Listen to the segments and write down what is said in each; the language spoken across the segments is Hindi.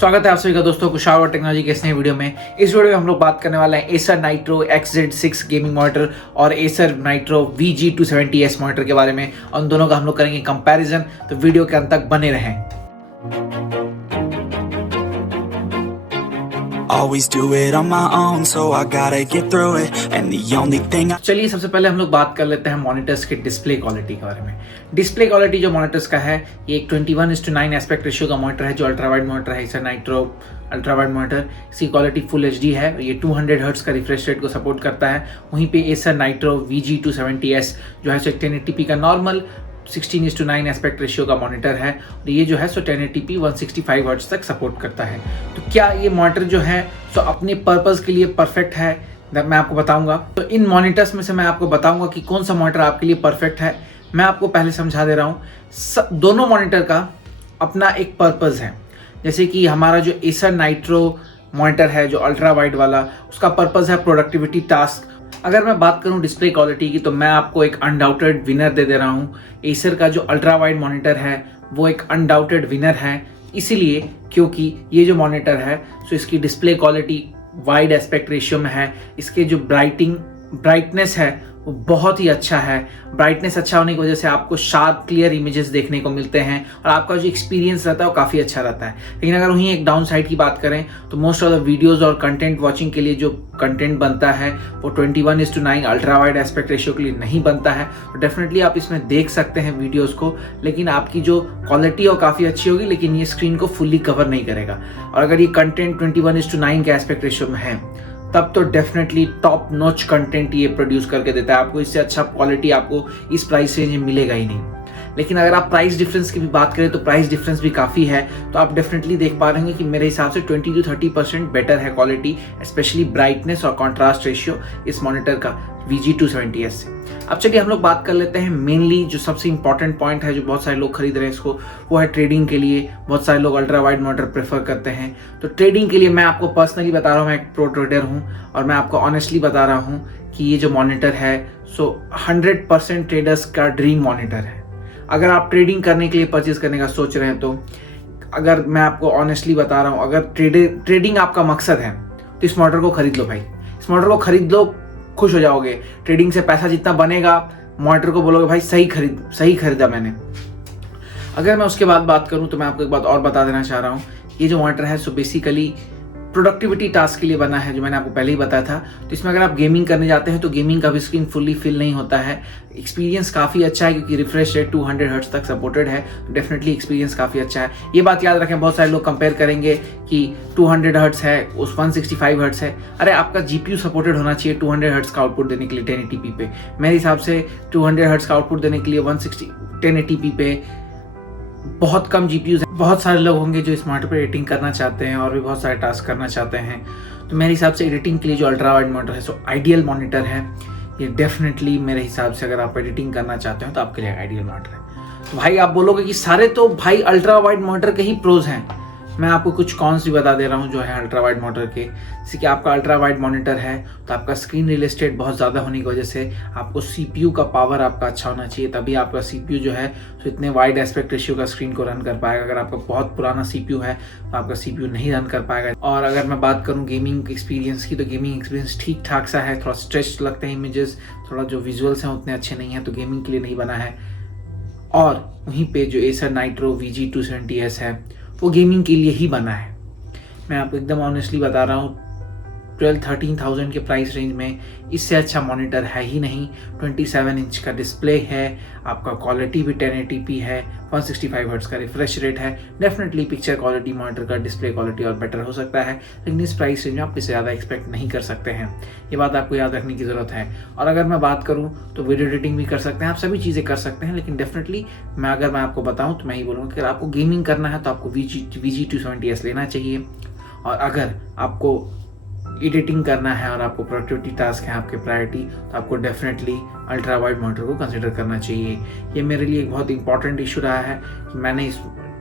स्वागत है आप सभी का दोस्तों कुशावर टेक्नोलॉजी के इस नए वीडियो में। इस वीडियो में हम लोग बात करने वाले हैं Acer nitro XZ6 gaming monitor और एसर नाइट्रो VG270S मॉनिटर के बारे में। उन दोनों का हम लोग करेंगे कंपैरिजन, तो वीडियो के अंत तक बने रहें। Always do it on my own, so I gotta get through it. And the only thing चलिए सबसे पहले हम लोग बात कर लेते हैं मॉनिटर्स के डिस्प्ले क्वालिटी के बारे में। डिस्प्ले क्वालिटी जो मॉनिटर्स का है, ये एक 21:9 एस्पेक्ट रेशियो का मॉनिटर है जो अल्ट्रा वाइड मॉनिटर है, Acer nitro ultra wide monitor. इसकी क्वालिटी फुल HD है, ये 200 हर्ट्ज का रिफ्रेश रेट को सपोर्ट करता है। वहीं पे एसर नाइट्रो VG270S जो है 1080p का नॉर्मल 16:9 एस्पेक्ट रेशियो का मॉनिटर है और ये जो है 1080p 165 हर्ट्ज तक सपोर्ट करता है। तो क्या ये मॉनिटर जो है अपने पर्पस के लिए परफेक्ट है, मैं आपको बताऊंगा। तो इन मॉनिटर्स में से मैं आपको बताऊंगा कि कौन सा मॉनिटर आपके लिए परफेक्ट है। मैं आपको पहले समझा दे रहा हूँ, दोनों मॉनिटर का अपना एक पर्पस है। जैसे कि हमारा जो एसर नाइट्रो मॉनिटर है जो अल्ट्रा वाइड वाला, उसका पर्पस है प्रोडक्टिविटी टास्क। अगर मैं बात करूं डिस्प्ले क्वालिटी की, तो मैं आपको एक अनडाउटेड विनर दे रहा हूं। एसर का जो अल्ट्रा वाइड मॉनिटर है वो एक अनडाउटेड विनर है, इसीलिए क्योंकि ये जो मॉनिटर है तो इसकी display quality wide aspect ratio में है। इसके जो ब्राइटनेस है वो बहुत ही अच्छा है। ब्राइटनेस अच्छा होने की वजह से आपको शार्प क्लियर इमेजेस देखने को मिलते हैं और आपका जो एक्सपीरियंस रहता है वो काफ़ी अच्छा रहता है। लेकिन अगर वहीं एक डाउन साइड की बात करें तो मोस्ट ऑफ द वीडियोस और कंटेंट वॉचिंग के लिए जो कंटेंट बनता है वो 21:9 अल्ट्रा वाइड एस्पेक्ट रेशियो के लिए नहीं बनता है। तो डेफिनेटली आप इसमें देख सकते हैं वीडियोज़ को, लेकिन आपकी जो क्वालिटी है वो काफ़ी अच्छी होगी, लेकिन ये स्क्रीन को फुल्ली कवर नहीं करेगा। और अगर ये कंटेंट 21:9 के एस्पेक्ट रेशियो में है तब तो डेफिनेटली टॉप नॉच कंटेंट ये प्रोड्यूस करके देता है। आपको इससे अच्छा क्वालिटी आपको इस प्राइस रेंज में मिलेगा ही नहीं। लेकिन अगर आप प्राइस डिफरेंस की भी बात करें तो प्राइस डिफरेंस भी काफ़ी है। तो आप डेफिनेटली देख पा रहे हैं कि मेरे हिसाब से 20 to 30% बेटर है क्वालिटी, स्पेशली ब्राइटनेस और कॉन्ट्रास्ट रेशियो इस मॉनिटर का VG270S से। अब चलिए हम लोग बात कर लेते हैं मेनली जो सबसे इंपॉर्टेंट पॉइंट है जो बहुत सारे लोग खरीद रहे हैं इसको, वो है ट्रेडिंग के लिए। बहुत सारे लोग अल्ट्रा वाइड मॉनिटर प्रेफर करते हैं। तो ट्रेडिंग के लिए मैं आपको पर्सनली बता रहा हूँ, मैं एक प्रो ट्रेडर हूँ और मैं आपको ऑनेस्टली बता रहा हूँ कि ये जो मॉनिटर है 100% ट्रेडर्स का ड्रीम मॉनिटर है। अगर आप ट्रेडिंग करने के लिए परचेज करने का सोच रहे हैं तो अगर मैं आपको ऑनेस्टली बता रहा हूँ, अगर ट्रेडिंग आपका मकसद है तो इस मॉनिटर को खरीद लो भाई। इस मॉनिटर को खरीद लो, खुश हो जाओगे। ट्रेडिंग से पैसा जितना बनेगा, मॉनिटर को बोलोगे भाई सही खरीदा मैंने। अगर मैं उसके बाद बात करूं तो मैं आपको एक बात और बता देना चाह रहा हूं। ये जो मॉनिटर है बेसिकली प्रोडक्टिविटी टास्क के लिए बना है, जो मैंने आपको पहले ही बताया था। तो इसमें अगर आप गेमिंग करने जाते हैं तो गेमिंग का भी स्क्रीन फुल्ली फिल नहीं होता है। एक्सपीरियंस काफ़ी अच्छा है क्योंकि रिफ्रेश रेट 200 हर्ट्ज तक सपोर्टेड है। तो डेफिनेटली एक्सपीरियंस काफ़ी अच्छा है। ये बात याद रखें, बहुत सारे लोग कंपेयर करेंगे कि 200 हर्ट्ज है उस 165 हर्ट्ज है। अरे आपका GPU सपोर्टेड होना चाहिए 200 हर्ट्ज का आउटपुट देने के लिए 1080p पे। मेरे हिसाब से 200 हर्ट्ज का आउटपुट देने के लिए 1080p पे बहुत कम GPUs हैं। बहुत सारे लोग होंगे जो इस मॉनिटर पर एडिटिंग करना चाहते हैं और भी बहुत सारे टास्क करना चाहते हैं। तो मेरे हिसाब से एडिटिंग के लिए जो अल्ट्रा वाइड मॉनिटर है आइडियल मॉनिटर है ये। डेफिनेटली मेरे हिसाब से अगर आप एडिटिंग करना चाहते हो तो आपके लिए आइडियल मॉनिटर है। तो भाई आप बोलोगे कि सारे तो भाई अल्ट्रा वाइड मॉनिटर के ही प्रोज हैं। मैं आपको कुछ कॉन्स भी बता दे रहा हूँ जो है अल्ट्रा वाइड मॉनिटर के। जैसे कि आपका अल्ट्रा वाइड मॉनिटर है तो आपका स्क्रीन रियल एस्टेट बहुत ज़्यादा होने की वजह से आपको CPU का पावर आपका अच्छा होना चाहिए, तभी आपका CPU जो है तो इतने वाइड एस्पेक्ट रेशियो का स्क्रीन को रन कर पाएगा। अगर आपका बहुत पुराना CPU है तो आपका CPU नहीं रन कर पाएगा। और अगर मैं बात करूँ गेमिंग एक्सपीरियंस की, तो गेमिंग एक्सपीरियंस ठीक ठाक सा है। थोड़ा स्ट्रेच लगते हैं इमेजेस, थोड़ा जो विजुअल्स हैं उतने अच्छे नहीं हैं, तो गेमिंग के लिए नहीं बना है। और वहीं पे जो एसर नाइट्रो VG270S है वो गेमिंग के लिए ही बना है। मैं आपको एकदम ऑनेस्टली बता रहा हूँ, 12-13,000 के प्राइस रेंज में इससे अच्छा मॉनिटर है ही नहीं। 27 इंच का डिस्प्ले है, आपका क्वालिटी भी 1080p है, 165 हर्ट्ज का रिफ्रेश रेट है। डेफिनेटली पिक्चर क्वालिटी मॉनिटर का डिस्प्ले क्वालिटी और बेटर हो सकता है, लेकिन इस प्राइस रेंज में आप इससे ज़्यादा एक्सपेक्ट नहीं कर सकते हैं। ये बात आपको याद रखने की ज़रूरत है। और अगर मैं बात करूँ तो वीडियो एडिटिंग भी कर सकते हैं, आप सभी चीज़ें कर सकते हैं। लेकिन डेफिनेटली अगर मैं आपको बताऊँ तो मैं ही बोलूँगा कि अगर आपको गेमिंग करना है तो आपको VG270S लेना चाहिए। और अगर आपको एडिटिंग करना है और आपको प्रोडक्टिविटी टास्क है आपके प्रायोरिटी, तो आपको डेफिनेटली अल्ट्रा वाइड मॉनिटर को कंसिडर करना चाहिए। ये मेरे लिए एक बहुत इंपॉर्टेंट इशू रहा है कि मैंने इस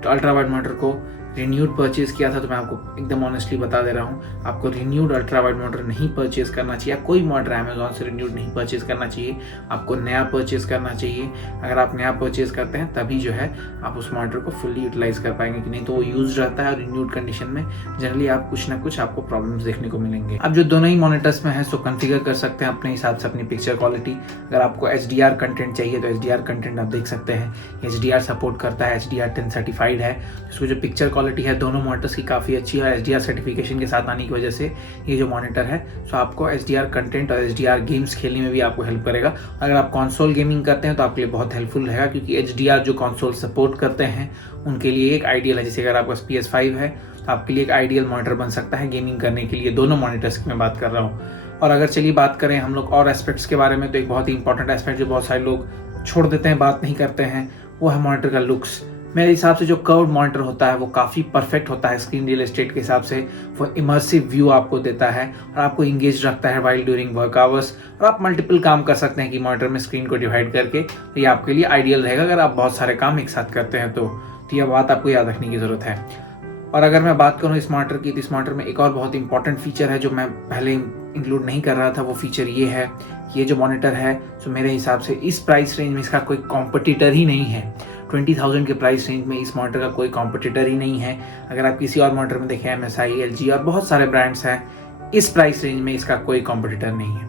अल्ट्रा वाइड मॉनिटर को रिन्यूड परचेज किया था तो मैं आपको एकदम ऑनेस्टली बता दे रहा हूँ, आपको रिन्यूड अल्ट्रा वाइड मॉनिटर नहीं परचेज करना चाहिए। कोई मॉनिटर अमेजोन से रिन्यूड नहीं परचेज करना चाहिए, आपको नया परचेज करना चाहिए। अगर आप नया परचेज करते हैं तभी जो है आप उस मॉनिटर को फुल्ली यूटिलाइज कर पाएंगे, कि नहीं तो वो यूज रहता है और रिन्यूड कंडीशन में जनरली आप कुछ ना कुछ आपको प्रॉब्लम्स देखने को मिलेंगे। अब जो दोनों ही मॉनिटर्स में है सो कॉन्फ़िगर कर सकते हैं अपने हिसाब से अपनी पिक्चर क्वालिटी। अगर आपको HDR कंटेंट चाहिए तो HDR कंटेंट आप देख सकते हैं, HDR सपोर्ट करता है, HDR 10 सर्टिफाइड है। इसको जो पिक्चर क्वालिटी है दोनों मॉनिटर्स की काफ़ी अच्छी है, और HDR सर्टिफिकेशन के साथ आने की वजह से ये जो मॉनिटर है सो आपको HDR कंटेंट और HDR गेम्स खेलने में भी आपको हेल्प करेगा। अगर आप कंसोल गेमिंग करते हैं तो आपके लिए बहुत हेल्पफुल रहेगा, क्योंकि HDR जो कंसोल सपोर्ट करते हैं उनके लिए एक आइडियल है। जैसे अगर आपके पास PS5 है तो आपके लिए एक आइडियल मॉनिटर बन सकता है गेमिंग करने के लिए। दोनों मॉनिटर्स की मैं बात कर रहा हूँ। और अगर चलिए बात करें हम लोग और एस्पेक्ट्स के बारे में, तो एक बहुत ही इंपॉर्टेंट एस्पेक्ट जो बहुत सारे लोग छोड़ देते हैं, बात नहीं करते हैं, वो है मॉनिटर का लुक्स। मेरे हिसाब से जो कर्व्ड मॉनिटर होता है वो काफ़ी परफेक्ट होता है स्क्रीन रियल एस्टेट के हिसाब से। वो इमर्सिव व्यू आपको देता है और आपको इंगेज रखता है वाइल ड्यूरिंग वर्क आवर्स, और आप मल्टीपल काम कर सकते हैं कि मॉनिटर में स्क्रीन को डिवाइड करके। तो ये आपके लिए आइडियल रहेगा अगर आप बहुत सारे काम एक साथ करते हैं तो यह बात आपको याद रखने की ज़रूरत है। और अगर मैं बात करूँ इस मॉनिटर की, तो इस मॉनिटर में एक और बहुत इंपॉर्टेंट फीचर है जो मैं पहले इंक्लूड नहीं कर रहा था। वो फीचर ये है, ये जो मॉनिटर है तो मेरे हिसाब से इस प्राइस रेंज में इसका कोई कॉम्पिटिटर ही नहीं है। 20,000 के प्राइस रेंज में इस मॉनिटर का कोई कॉम्पिटिटर ही नहीं है। अगर आप किसी और मॉनिटर में देखें, MSI, LG और बहुत सारे ब्रांड्स हैं, इस प्राइस रेंज में इसका कोई कॉम्पिटिटर नहीं है।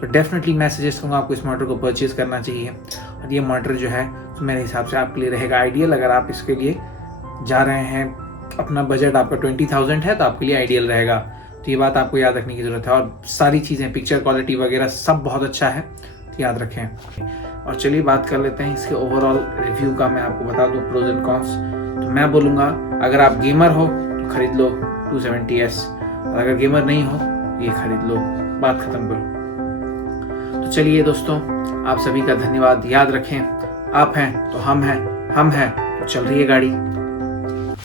तो डेफिनेटली मैं सजेस्ट करूँगा आपको इस मॉनिटर को परचेज करना चाहिए। और ये मॉनिटर जो है तो मेरे हिसाब से आपके लिए रहेगा आइडियल। अगर आप इसके लिए जा रहे हैं, अपना बजट आपका 20,000 है तो आपके लिए आइडियल रहेगा। तो ये बात आपको याद रखने की ज़रूरत है। और सारी चीज़ें, पिक्चर क्वालिटी वगैरह सब बहुत अच्छा है, तो याद रखें। और चलिए बात कर लेते हैं इसके ओवरऑल रिव्यू का। मैं आपको बता दूं प्रोज एंड कॉन्स। तो मैं बोलूँगा अगर आप गेमर हो तो खरीद लो 270S, और अगर गेमर नहीं हो ये खरीद लो, बात ख़त्म करो। तो चलिए दोस्तों, आप सभी का धन्यवाद। याद रखें, आप हैं तो हम हैं, हम हैं तो चल रही है गाड़ी।